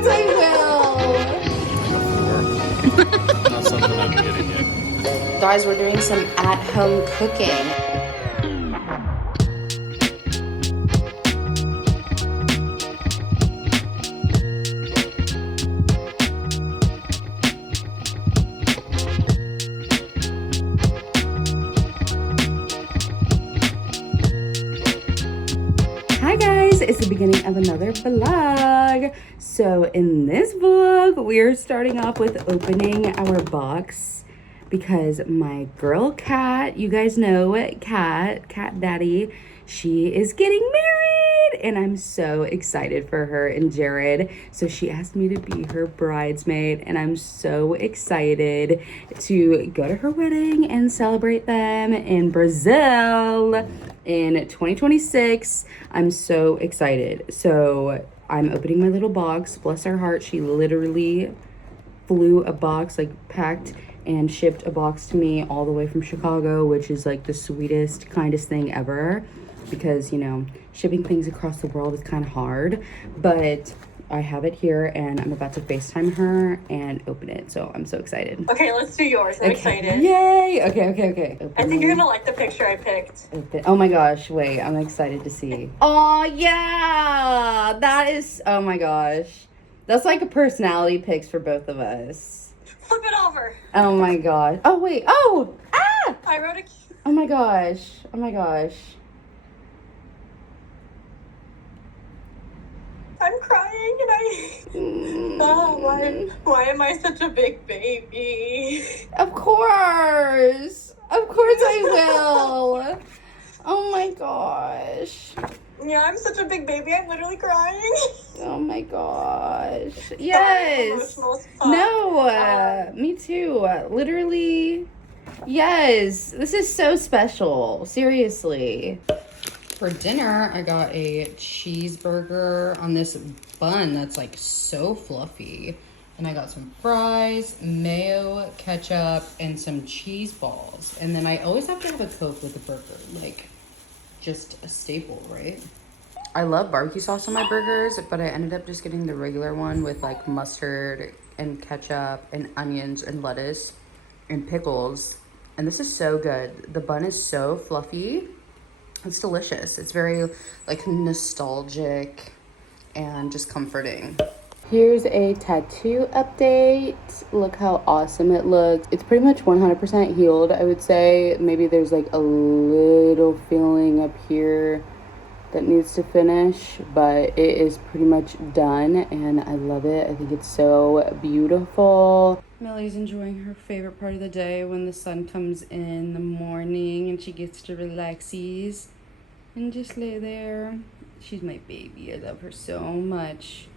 course I will. Not something I'm getting yet. Guys, we're doing some at-home cooking. Hi guys, it's the beginning of another vlog. So in this vlog, we're starting off with opening our box because my girl Kat, you guys know Kat Daddy, she is getting married and I'm so excited for her and Jared. So she asked me to be her bridesmaid and I'm so excited to go to her wedding and celebrate them in Brazil in 2026. I'm so excited. So I'm opening my little box. Bless her heart, she literally flew a box, like packed and shipped a box to me all the way from Chicago, which is like the sweetest, kindest thing ever, because, you know, shipping things across the world is kind of hard, but I have it here and I'm about to FaceTime her and open it. So I'm so excited. Okay, let's do yours. I'm excited. Yay! Okay. I think you're gonna like the picture I picked. Oh my gosh, wait, I'm excited to see. Oh yeah! That is, oh my gosh. That's like a personality pics for both of us. Flip it over. Oh my gosh. Oh wait, oh! Ah! I wrote a... Oh my gosh. Oh my gosh. I'm crying and oh, why am I such a big baby? Of course I will. Oh my gosh. Yeah, I'm such a big baby. I'm literally crying. Oh my gosh. Yes. Emotional as fuck. No, me too. Literally. Yes. This is so special. Seriously. For dinner, I got a cheeseburger on this bun that's like so fluffy. And I got some fries, mayo, ketchup, and some cheese balls. And then I always have to have a Coke with a burger. Like, just a staple, right? I love barbecue sauce on my burgers, but I ended up just getting the regular one with like mustard and ketchup and onions and lettuce and pickles. And this is so good. The bun is so fluffy. It's delicious. It's very like nostalgic and just comforting. Here's a tattoo update. Look how awesome it looks. It's pretty much 100% healed, I would say. Maybe there's like a little feeling up here that needs to finish, but it is pretty much done and I love it. I think it's so beautiful. Millie's enjoying her favorite part of the day when the sun comes in the morning and she gets to relaxies and just lay there. She's my baby. I love her so much.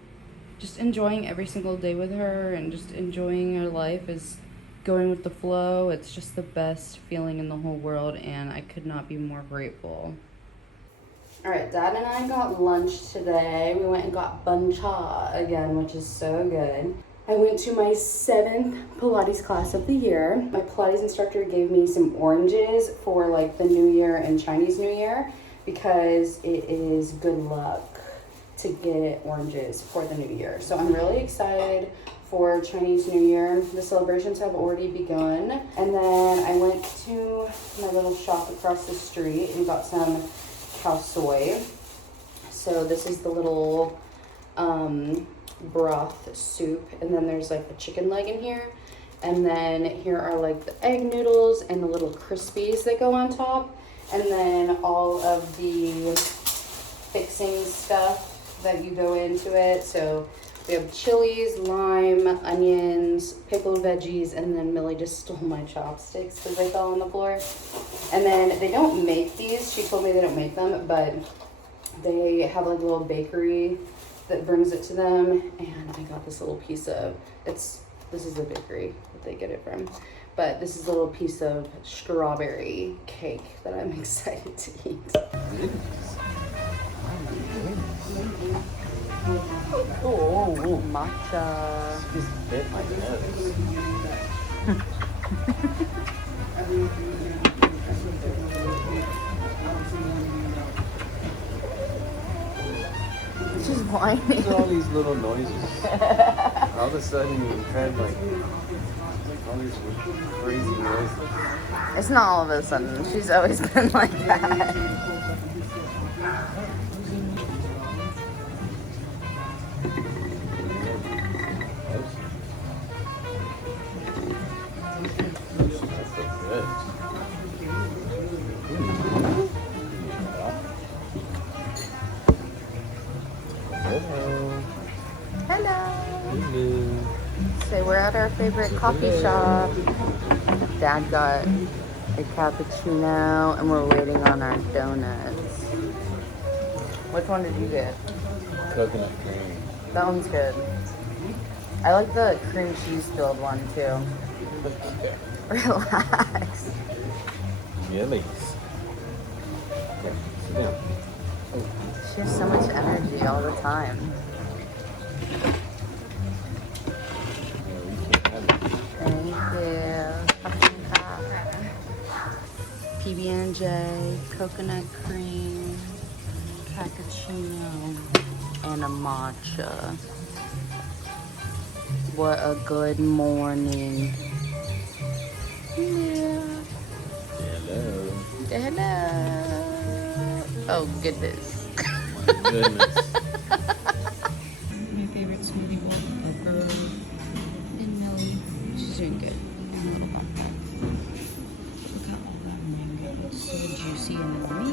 Just enjoying every single day with her and just enjoying her life is going with the flow. It's just the best feeling in the whole world and I could not be more grateful. All right, Dad and I got lunch today. We went and got bun cha again, which is so good. I went to my 7th Pilates class of the year. My Pilates instructor gave me some oranges for like the New Year and Chinese New Year because it is good luck to get oranges for the new year. So I'm really excited for Chinese New Year. The celebrations have already begun. And then I went to my little shop across the street and got some khao soy. So this is the little broth soup, and then there's like a chicken leg in here, and then here are like the egg noodles and the little crispies that go on top, and then all of the fixing stuff that you go into it. So we have chilies, lime, onions, pickled veggies, and then Millie just stole my chopsticks because they fell on the floor. And then they don't make these. She told me they don't make them, but they have like a little bakery that brings it to them. And I got this little piece of, this is the bakery that they get it from. But this is a little piece of strawberry cake that I'm excited to eat. Oh, matcha. Just bit my nose. It's just whining. What are all these little noises? All of a sudden you had like all these crazy noises. It's not all of a sudden. She's always been like that. Hello. So we're at our favorite coffee shop. Dad got a cappuccino and we're waiting on our donuts. Which one did you get? Coconut cream. That one's good. I like the cream cheese filled one too. Okay. Relax. Yummies. Okay, sit down. She has so much energy all the time. Thank you. PB&J, coconut cream, cappuccino, and a matcha. What a good morning. Yeah. Hello. Hello. Oh, goodness. Goodness. My favorite smoothie bowl ever. And Millie, she's doing good. And a little bump. Look at all that mango. It's so juicy and yummy.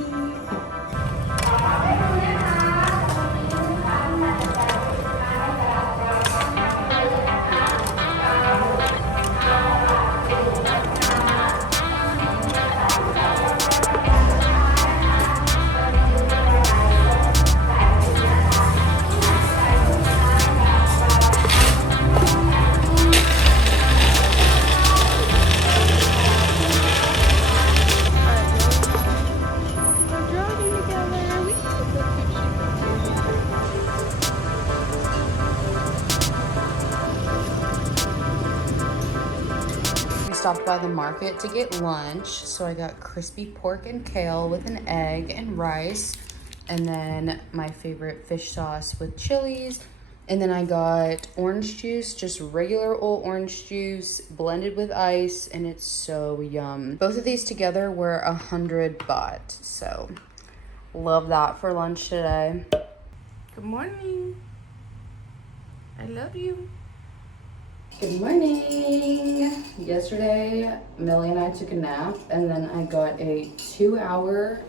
Stopped by the market to get lunch, so I got crispy pork and kale with an egg and rice, and then my favorite fish sauce with chilies, and then I got orange juice, just regular old orange juice blended with ice, and it's so yum. Both of these together were 100 baht, so love that for lunch today. Good morning. I love you. Good morning. Yesterday, Millie and I took a nap, and then I got a 2-hour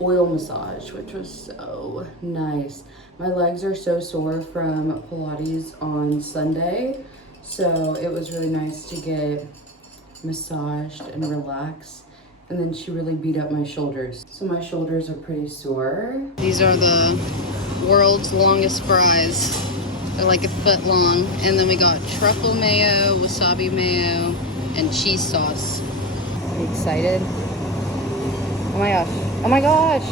oil massage, which was so nice. My legs are so sore from Pilates on Sunday, so it was really nice to get massaged and relax. And then she really beat up my shoulders. So my shoulders are pretty sore. These are the world's longest fries. They're like a foot long. And then we got truffle mayo, wasabi mayo, and cheese sauce. Are you excited? Oh my gosh. Oh my gosh.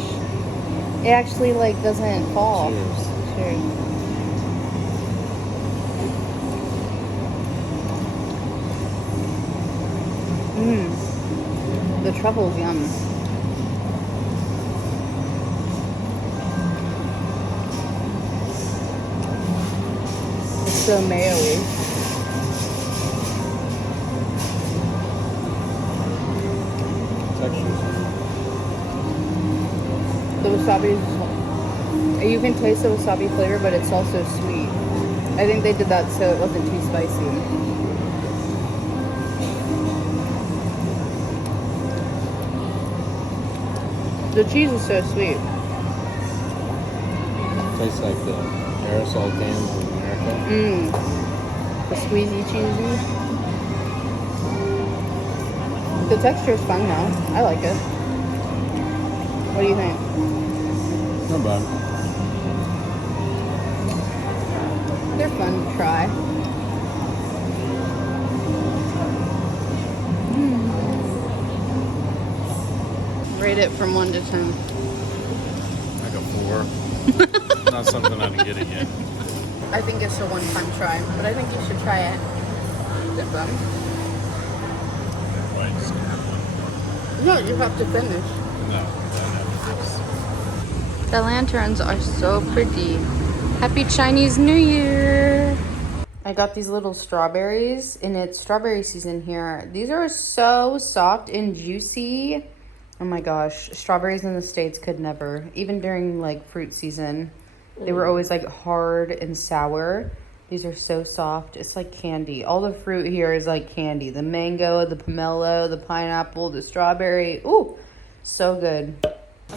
It actually like doesn't fall. Cheers. Cheers. The truffle's yum. So mayo-y. Textures. The wasabi, you can taste the wasabi flavor, but it's also sweet. I think they did that so it wasn't too spicy. The cheese is so sweet. Tastes like the aerosol cans in America. The squeezy cheesy. The texture is fun though. I like it. What do you think? Not bad. They're fun to try. Rate it from 1 to 10. Like a 4. Not something I can get again. I think it's a one-time try, but I think you should try it. Good fun. Why just have one? No, you have to finish. No, I never. The lanterns are so pretty. Happy Chinese New Year. I got these little strawberries and it's strawberry season here. These are so soft and juicy. Oh my gosh, strawberries in the States could never. Even during like fruit season, they were always like hard and sour. These are so soft. It's like candy. All the fruit here is like candy. The mango, the pomelo, the pineapple, the strawberry. Ooh, so good.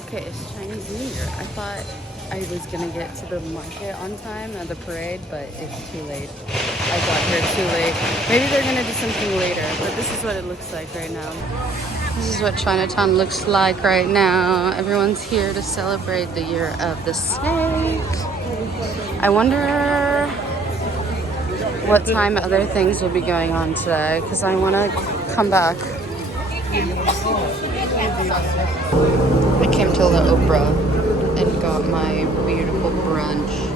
Okay, it's Chinese New Year. I thought I was gonna get to the market on time at the parade, but it's too late. I got here too late. Maybe they're gonna do something later, but this is what it looks like right now. This is what Chinatown looks like right now. Everyone's here to celebrate the year of the snake. I wonder what time other things will be going on today, because I want to come back. I came to the Opera and got my beautiful brunch.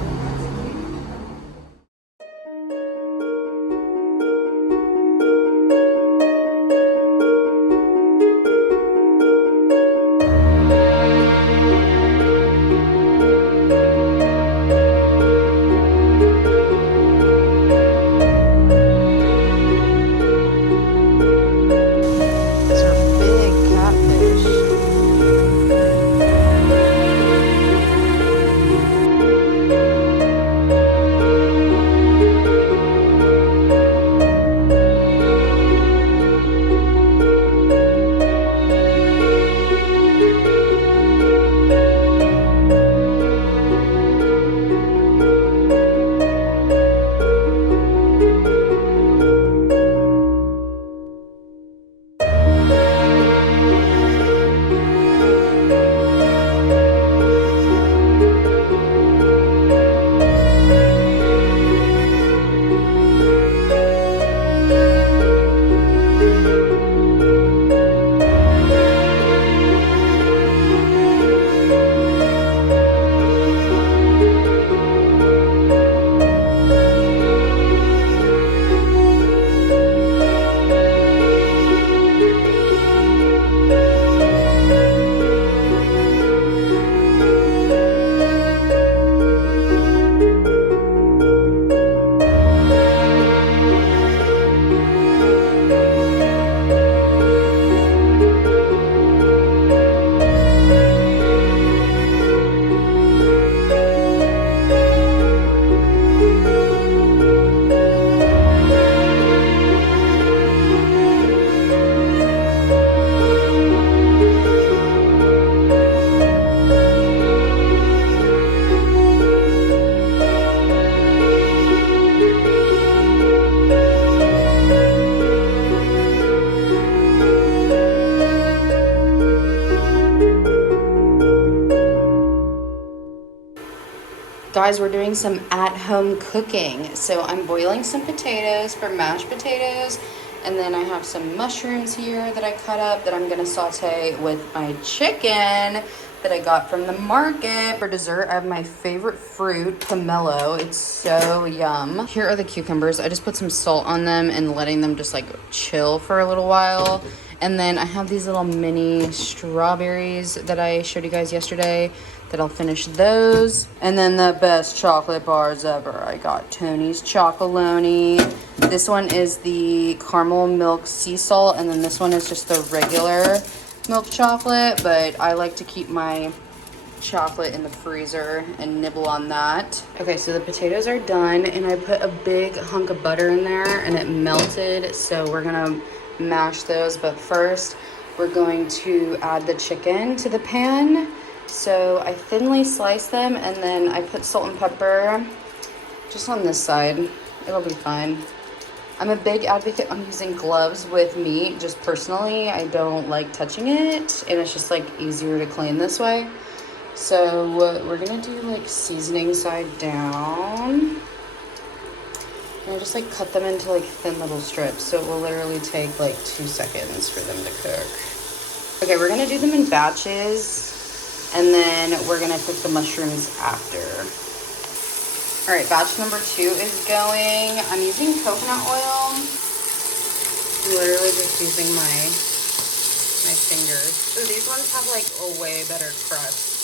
These are big catfish. Guys, we're doing some at-home cooking. So I'm boiling some potatoes for mashed potatoes, and then I have some mushrooms here that I cut up that I'm gonna saute with my chicken that I got from the market. For dessert, I have my favorite fruit, pomelo. It's so yum. Here are the cucumbers. I just put some salt on them and letting them just like chill for a little while. And then I have these little mini strawberries that I showed you guys yesterday that I'll finish those. And then the best chocolate bars ever. I got Tony's Chocolonely. This one is the caramel milk sea salt, and then this one is just the regular milk chocolate, but I like to keep my chocolate in the freezer and nibble on that. Okay, so the potatoes are done, and I put a big hunk of butter in there and it melted, so we're gonna mash those. But first we're going to add the chicken to the pan. So I thinly slice them, and then I put salt and pepper just on this side. It'll be fine. I'm a big advocate on using gloves with meat, just personally. I don't like touching it, and it's just like easier to clean this way. So we're gonna do like seasoning side down. And I just like cut them into like thin little strips, so it will literally take like 2 seconds for them to cook. Okay, we're gonna do them in batches, and then we're gonna cook the mushrooms after. All right, batch number 2 is going. I'm using coconut oil. I'm literally just using my fingers. So these ones have like a way better crust.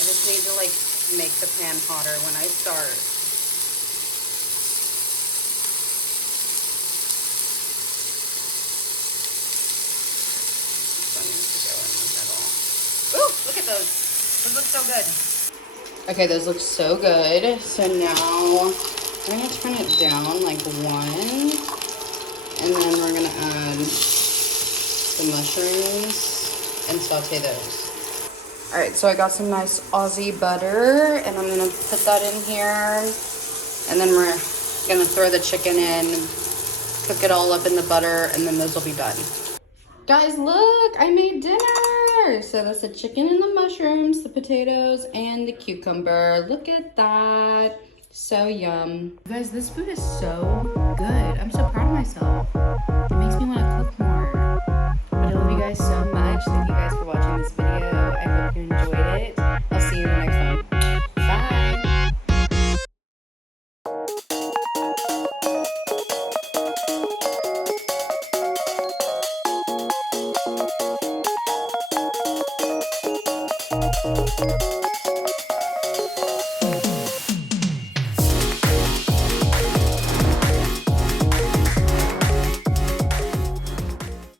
I just need to like make the pan hotter when I start. Ooh, look at those. Those look so good. Okay, those look so good. So now I'm gonna turn it down like 1. And then we're gonna add the mushrooms and saute those. All right, so I got some nice Aussie butter and I'm gonna put that in here. And then we're gonna throw the chicken in, cook it all up in the butter, and then those will be done. Guys, look, I made dinner. So that's the chicken and the mushrooms, the potatoes, and the cucumber. Look at that. So yum. You guys, this food is so good. I'm so proud of myself. It makes me want to cook more. But I love you guys so much. Thank you guys for watching this video. I hope you enjoyed it. I'll see you in the next one. Bye.